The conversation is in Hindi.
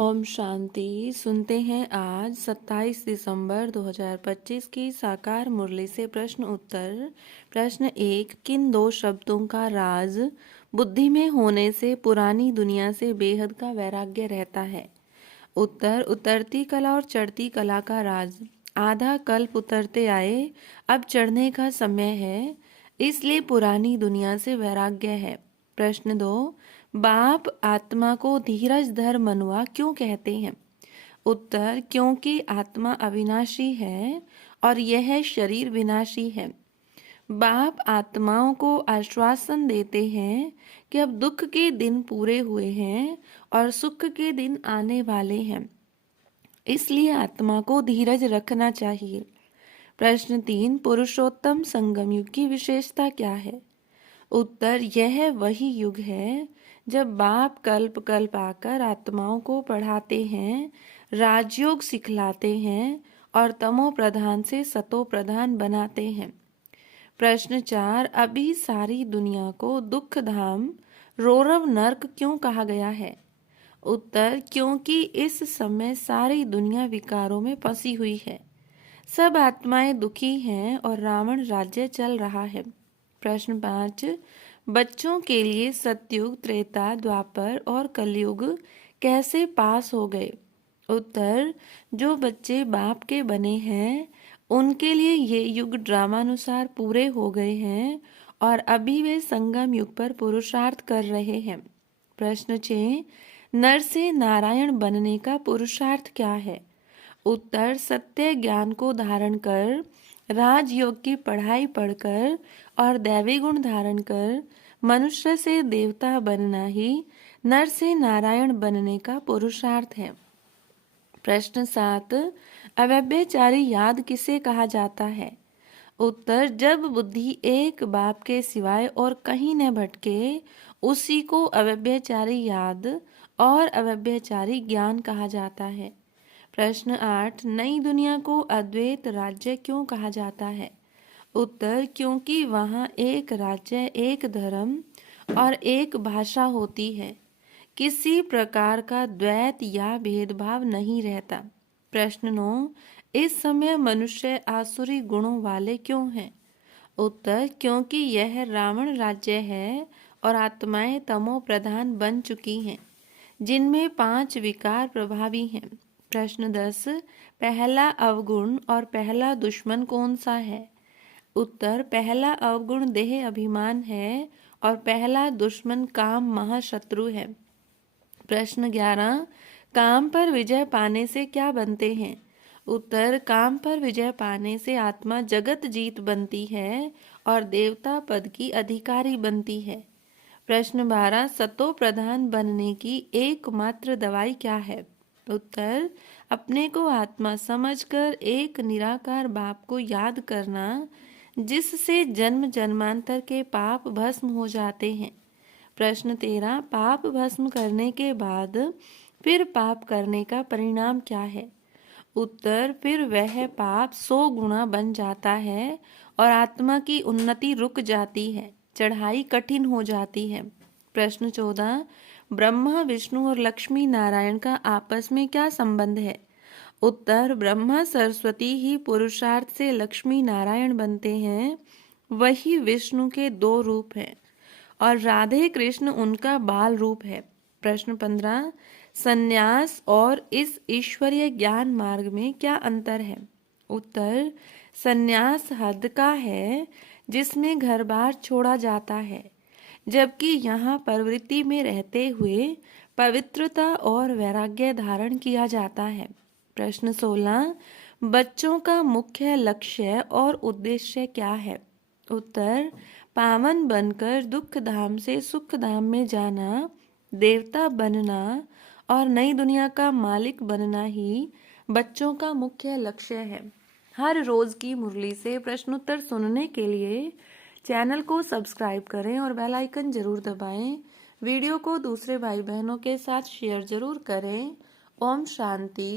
ओम शांति। सुनते हैं आज 27 दिसंबर 2025 की साकार मुरली से प्रश्न उत्तर। प्रश्न 1, किन दो शब्दों का राज बुद्धि में होने से पुरानी दुनिया से बेहद का वैराग्य रहता है? उत्तर, उतरती कला और चढ़ती कला का राज। आधा कल्प उतरते आए, अब चढ़ने का समय है, इसलिए पुरानी दुनिया से वैराग्य है। प्रश्न 2, बाप आत्मा को धीरज धर मनुआ क्यों कहते हैं? उत्तर, क्योंकि आत्मा अविनाशी है और यह शरीर विनाशी है। बाप आत्माओं को आश्वासन देते हैं कि अब दुख के दिन पूरे हुए हैं और सुख के दिन आने वाले हैं, इसलिए आत्मा को धीरज रखना चाहिए। प्रश्न 3, पुरुषोत्तम संगम युग की विशेषता क्या है? उत्तर, यह वही युग है जब बाप कल्प कल्प आकर आत्माओं को पढ़ाते हैं, राजयोग सिखलाते हैं और तमो प्रधान से सतो प्रधान बनाते हैं। प्रश्न 4, अभी सारी दुनिया को दुख धाम रोरव नर्क क्यों कहा गया है? उत्तर, क्योंकि इस समय सारी दुनिया विकारों में फंसी हुई है, सब आत्माएं दुखी हैं और रावण राज्य चल रहा है। प्रश्न 5, बच्चों के लिए सतयुग, त्रेता, द्वापर और कलयुग कैसे पास हो गए? उत्तर, जो बच्चे बाप के बने हैं उनके लिए ये युग ड्रामानुसार पूरे हो गए हैं और अभी वे संगम युग पर पुरुषार्थ कर रहे हैं। प्रश्न 6, नर से नारायण बनने का पुरुषार्थ क्या है? उत्तर, सत्य ज्ञान को धारण कर, राजयोग की पढ़ाई पढ़कर और दैवी गुण धारण कर मनुष्य से देवता बनना ही नर से नारायण बनने का पुरुषार्थ है। प्रश्न 7, अव्यभिचारी याद किसे कहा जाता है? उत्तर, जब बुद्धि एक बाप के सिवाय और कहीं न भटके उसी को अव्यभिचारी याद और अव्यभिचारी ज्ञान कहा जाता है। प्रश्न 8, नई दुनिया को अद्वैत राज्य क्यों कहा जाता है? उत्तर, क्योंकि वहाँ एक राज्य, एक धर्म और एक भाषा होती है, किसी प्रकार का द्वैत या भेदभाव नहीं रहता। प्रश्न 9, इस समय मनुष्य आसुरी गुणों वाले क्यों हैं? उत्तर, क्योंकि यह रावण राज्य है और आत्माएं तमो प्रधान बन चुकी हैं, जिनमें 5 विकार प्रभावी हैं। प्रश्न 10, पहला अवगुण और पहला दुश्मन कौन सा है? उत्तर, पहला अवगुण देह अभिमान है और पहला दुश्मन काम महाशत्रु है। प्रश्न 11, काम पर विजय पाने से क्या बनते हैं? उत्तर, काम पर विजय पाने से आत्मा जगत जीत बनती है और देवता पद की अधिकारी बनती है। प्रश्न 12, सतो प्रधान बनने की एकमात्र दवाई क्या है? उत्तर, अपने को आत्मा समझकर एक निराकार बाप को याद करना, जिससे जन्म जन्मांतर के पाप भस्म हो जाते हैं। प्रश्न 13, पाप भस्म करने के बाद फिर पाप करने का परिणाम क्या है? उत्तर, फिर वह पाप 100 गुना बन जाता है और आत्मा की उन्नति रुक जाती है, चढ़ाई कठिन हो जाती है। प्रश्न 14, ब्रह्मा, विष्णु और लक्ष्मी नारायण का आपस में क्या संबंध है? उत्तर, ब्रह्मा सरस्वती ही पुरुषार्थ से लक्ष्मी नारायण बनते हैं, वही विष्णु के 2 रूप हैं और राधे कृष्ण उनका बाल रूप है। प्रश्न 15, संन्यास और इस ईश्वरीय ज्ञान मार्ग में क्या अंतर है? उत्तर, संन्यास हद का है जिसमें घर बार छोड़ा जाता है, जबकि यहाँ प्रवृत्ति में रहते हुए पवित्रता और वैराग्य धारण किया जाता है। प्रश्न 16, बच्चों का मुख्य लक्ष्य और उद्देश्य क्या है? उत्तर, पावन बनकर दुख धाम से सुख धाम में जाना, देवता बनना और नई दुनिया का मालिक बनना ही बच्चों का मुख्य लक्ष्य है। हर रोज की मुरली से प्रश्नोत्तर सुनने के लिए चैनल को सब्सक्राइब करें और बेल आइकन जरूर दबाएं। वीडियो को दूसरे भाई बहनों के साथ शेयर जरूर करें। ओम शांति।